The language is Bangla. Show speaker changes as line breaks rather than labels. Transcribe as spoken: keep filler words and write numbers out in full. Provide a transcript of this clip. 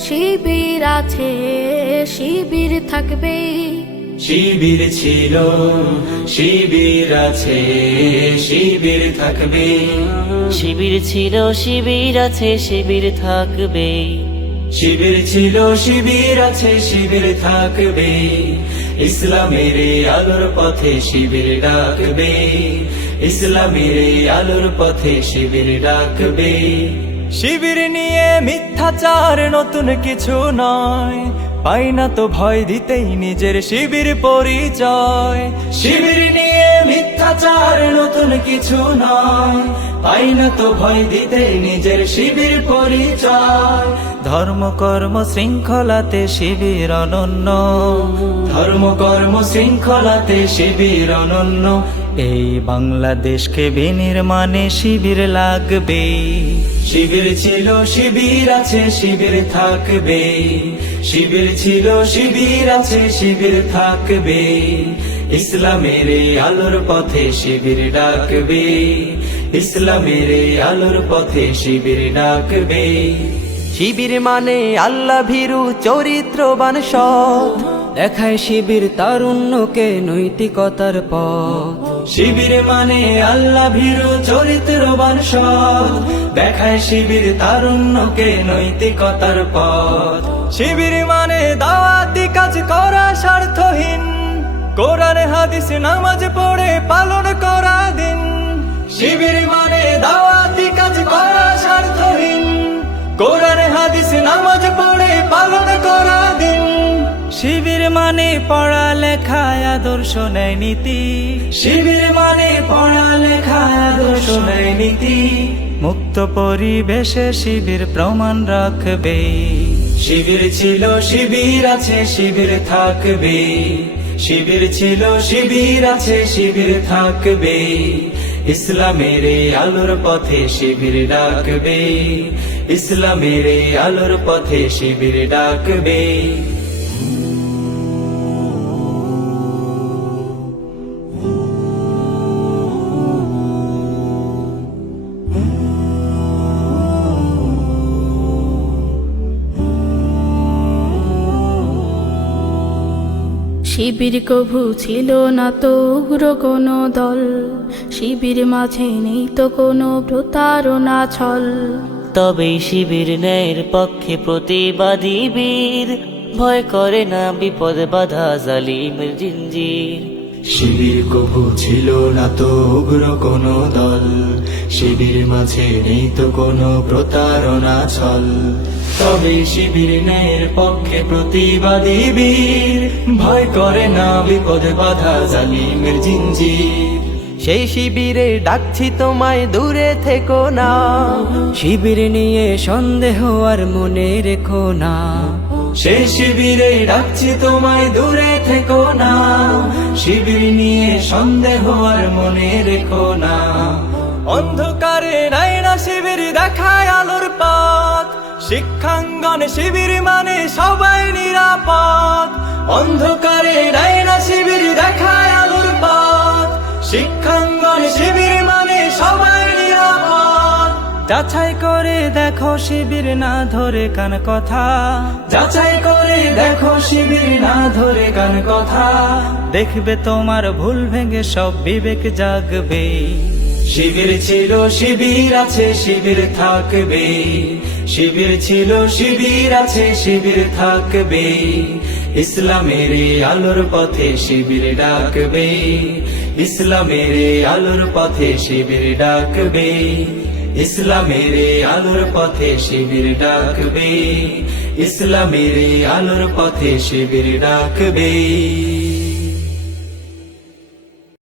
শিবির আছে শিবির থাকবে,
শিবির ছিল শিবির আছে শিবির থাকবে,
শিবির ছিল শিবির আছে শিবির থাকবে,
শিবির ছিল শিবির আছে শিবির থাকবে, ইসলামের এই আলোর পথে শিবির ডাকবে, ইসলামের এই আলোর পথে শিবির ডাকবে।
শিবির নিয়ে মিথ্যাচার নতুন কিছু নয়, পাই না তো ভয় দিতেই নিজের শিবির পরিচয়।
শিবির নিয়ে মিথ্যাচার নতুন কিছু নয়, পাই না তো ভয় দিতে নিজের শিবির পরিচয়।
ধর্ম কর্ম শৃঙ্খলাতে শিবির অনন্য,
ধর্ম কর্ম শৃঙ্খলাতে শিবির অনন্য,
এই বাংলাদেশকে বিনির্মাণে শিবির লাগবে।
শিবির ছিল শিবির আছে শিবির থাকবে, শিবির ছিল শিবির আছে শিবির থাকবে, ইসলামের এই আলোর পথে শিবির ডাকবে, ইসলামের এই আলোর পথে শিবির ডাকবে।
শিবির মানে আল্লাহ ভীরু চরিত্রবান সৎ, দেখায় শিবির তারুণ্যকে নৈতিকতার পথ।
শিবির মানে আল্লাহ ভীরু চরিত্রবান সৎ, দেখায় শিবির তারুণ্যকে নৈতিকতার পথ।
শিবির মানে দাওয়াতি কাজ করা স্বার্থহীন, কোরআন হাদিস নামাজ পড়ে পালন করা দিন।
শিবির মানে দাওয়াতি কাজ করা স্বার্থহীন,
কোরআন হাদিস নামাজ পড়ে পালন করা দিন। শিবির মানে পড়ালেখায় আদর্শ নেয় নীতি,
শিবির মানে পড়ালেখা আদর্শ নেয় নীতি,
মুক্ত পরিবেশে শিবির প্রমাণ রাখবে।
শিবির ছিল শিবির আছে শিবির থাকবে, শিবির ছিল শিবির আছে শিবির থাকবে, ইসলামের এই আলোর পথে শিবির ডাকবে, ইসলামের এই আলোর পথে শিবির ডাকবে।
শিবির কভু ছিল না তো উগ্র কোনো দল, শিবির মাঝে নেই তো কোনো প্রতারণা ছল।
তবে শিবির ন্যায়ের পক্ষে প্রতিবাদী বীর, ভয় করে না বিপদ বাধা জালিমের জিঞ্জির।
শিবির কভু ছিল না তো উগ্র কোনো দল, শিবির মাঝে নেই তো কোনো প্রতারণা ছল, তবে শিবির ন্যায়ের পক্ষে প্রতিবাদী বীর, ভয় করে না বিপদ বাধা জালিমের জিঞ্জির।
সেই শিবিরে ডাকছি তোমায় দূরে থেকো না, শিবির নিয়ে সন্দেহ আর মনে রেখো না।
সেই শিবিরে ডাকছি তোমায় দূরে থেকো না, শিবির নিয়ে সন্দেহ আর মনে রেখো না।
অন্ধকারে নাই না শিবির দেখায় আলোর পথ, শিক্ষাঙ্গনে শিবির মানে সবাই নিরাপদ।
অন্ধকারে নাই না শিবির দেখায় আলোর পথ, শিক্ষাঙ্গনে শিবির মানে সবাই নিরাপদ।
যাচাই করে দেখো শিবির না ধরে কান কথা,
যাচাই করে দেখো শিবির না ধরে কান কথা,
দেখবে তোমার ভুল ভেঙে সব বিবেক জাগবে।
শিবির ছিল শিবির আছে শিবির থাকবে, শিবির ছিল শিবির আছে শিবির থাকবে, ইসলামের এই আলোর পথে শিবির ডাকবে, ইসলামের এই আলোর পথে শিবির ডাকবে, ইসলামের এই আলোর পথে শিবির ডাকবে, ইসলামের এই আলোর পথে শিবির ডাকবে।